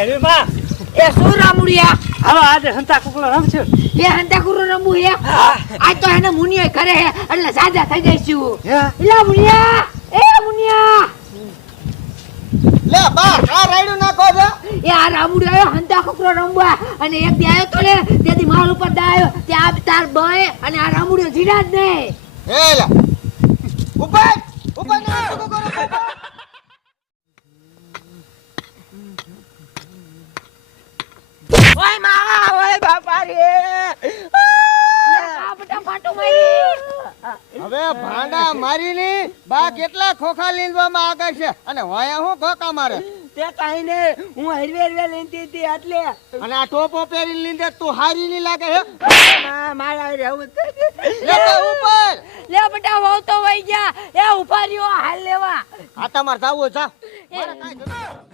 ખરી માં એ શું રામુડિયા હવે આજે હંતા કુકલો રમશું એ હંતા કુરો રમવું હે આજ તો એને મુનિયો કરે હે એટલે સાજા થઈ જઈશું એલા મુનિયા એ મુનિયા લે બા આ રાયડું નાખો છો એ આ રામુડિયો આયો હંતા કુકરો રમવા અને એક દી આયો તો ને તેથી માર ઉપર દાયો ત્યાં તાર બય અને આ રામુડિયો જીડા જ નહીં હે લા ઉપર ઉપર ના શું કરો ઓય મા ઓય બાપા રે આ બટા ફાટો મારી હવે ભાંડા મારીની બા કેટલા ખોખા લીંદવામાં આગળ છે અને વાયા હું ખોખા મારે તે કાઈ ને હું હરવે હરવે લેતી હતી એટલે અને આ ટોપો પહેરી લીંદે તું હારી ની લાગે હે મારા રહેવું લે તો ઉપર લે બટા વહુ તો વઈ ગયા એ ઉભા રહ્યો હાલ લેવા આ તમાર જાવું જા મારે કાઈ